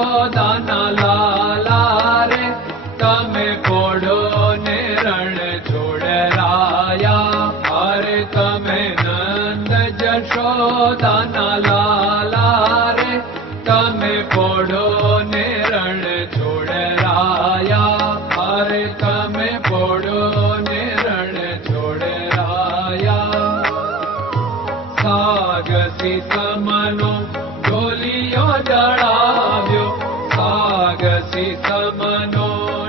જશોદાના લાલા રે તમે પોડો ને રણ છોડરાયા. અરે તમે નંદ જશોદાના લાલા રે તમે પોડો ને રણ છોડરાયા. અરે તમે પોડો ને રણ છોડરાયા. સાગસી સમનો ઢોલિયો ડળાવ્યો, સાગસી સમનો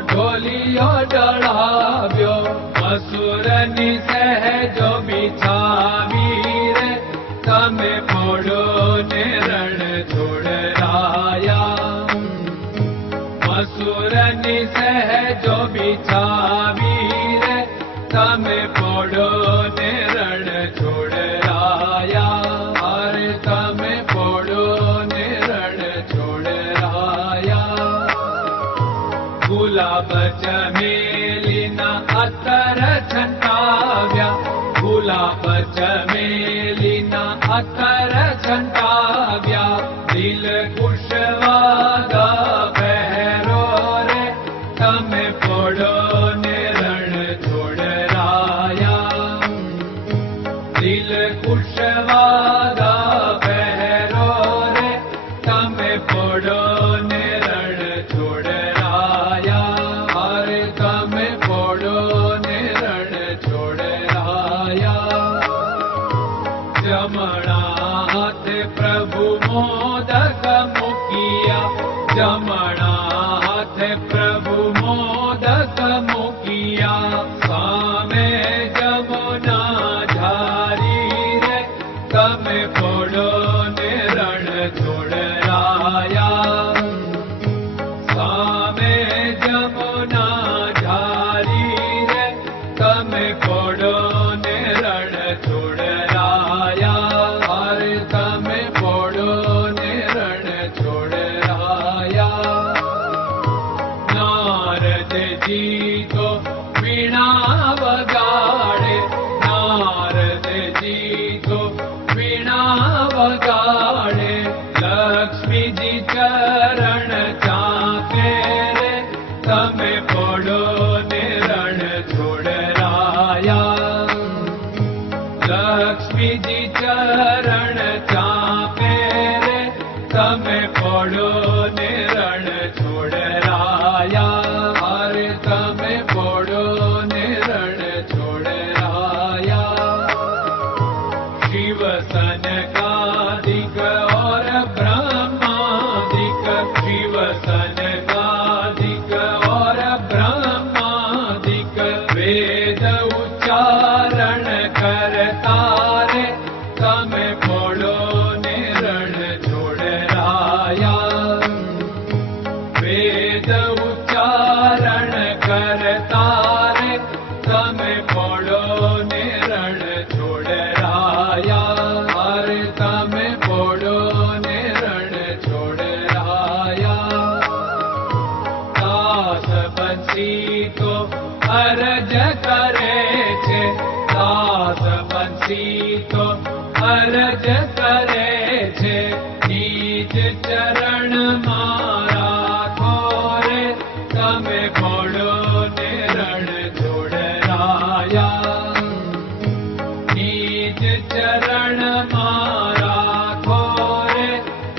ઢોલિયો ડળાવ્યો. મસૂરની સહેજો બિછાવી રે તમે પોડો ને રણ છોડરાયા. મસૂરની સહેજો બિછાવી રે તમે પોડો ને રણ છોડરાયા. અરે તમે પોડો ને રણ છોડરાયા. ગુલાબ ચમેલીના અત્તર છંટાવ્યા, ગુલાબ ચમેલીના અત્તર છંટાવ્યા. દિલ કુશવાદા પહેરો રે તમે પોડો ને રણ છોડરાયા. દિલ કુશવાદા પહેરો રે તમે પોડો ને રણ છોડરાયા. અરે તમે પોડો ને રણ છોડરાયા. જમણા હાથે પ્રભુ મોદક મૂકિયા, જમણા હાથે પ્રભુ મોદક મૂકિયા. સામે જમુના ઝારી રે તમે પોડો ને રણ છોડરાયા. સામે જમુના ઝારી રે તમે પોડો ને રણ છોડરાયા. અરે તમે પોડો ને રણ છોડરાયા. નારદજી તો વીણા વગાડે, નારદજી તો વીણા વગાડે. લક્ષ્મીજી ચરણ ચાકે રે તમે પોડો ને રણ છોડરાયા. લક્ષ્મીજી ચરણ ચાપે રે તમે પોડો ને રણ છોડરાયા. અરે તમે પોડો ને રણ છોડરાયા. શિવ સનકાદિક और ब्रह्मादिक, शिव सनकादिक और ब्रह्मादिक. वेद उच्चारण करता रे તમે પોડો ને રણ છોડરાયા. વેદ ઉચ્ચારણ કરતા રે તમે પોડો ને રણ છોડરાયા. અરે તમે પોડો ને રણ છોડરાયા. દાસ બંસી તો અરજ કરે છે, દાસ બંસી તો અરજ કરે છે. નીચ ચરણ મારા ખોરે તમે પોડો ને રણ છોડરાયા. નીચ ચરણ મારા ખોરે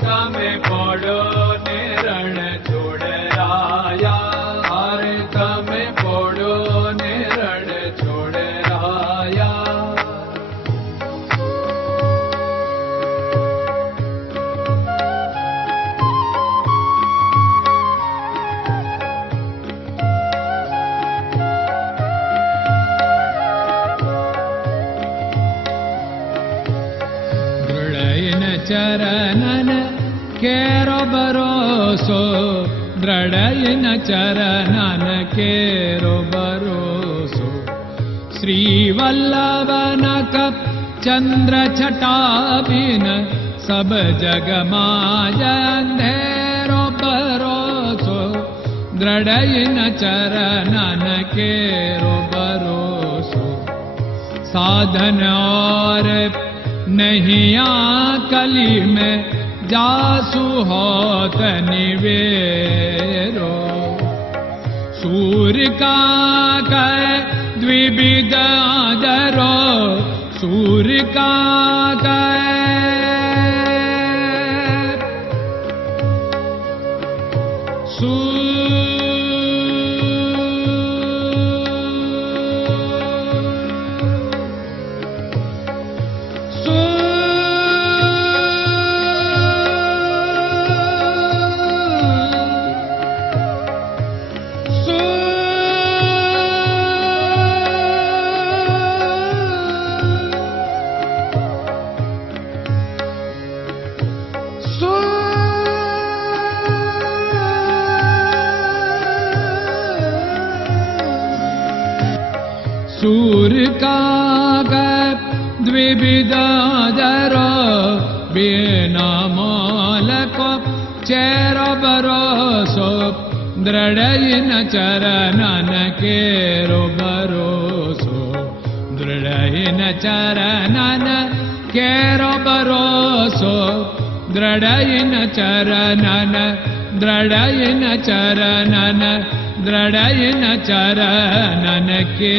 તમે પોડો ને રણ છોડરાયા. અરે તમે પોડો ને રણ છોડરાયા. ચરણન કેરો ભરોસો, દ્રઢયન ચરણન કેરો ભરોસો. શ્રી વલ્લભન કપ ચંદ્ર છટાબિન સબ જગમાં અંધેરો ભરોસો. દ્રઢયન ચરણન કેરો ભરોસો. साधन और नहीं कली में जासु होत निवेरो सूर्य का कह द्विविध आदरो सूर्य का सूर्य का द्विविधादर बिना मालको चेर भरोसो दृढ़ चरणन केरो भरोसो दृढ़ चरणन केरो भरोसो दृढ़ चरणन दृढ़ चरणन दृढ़ चरणन के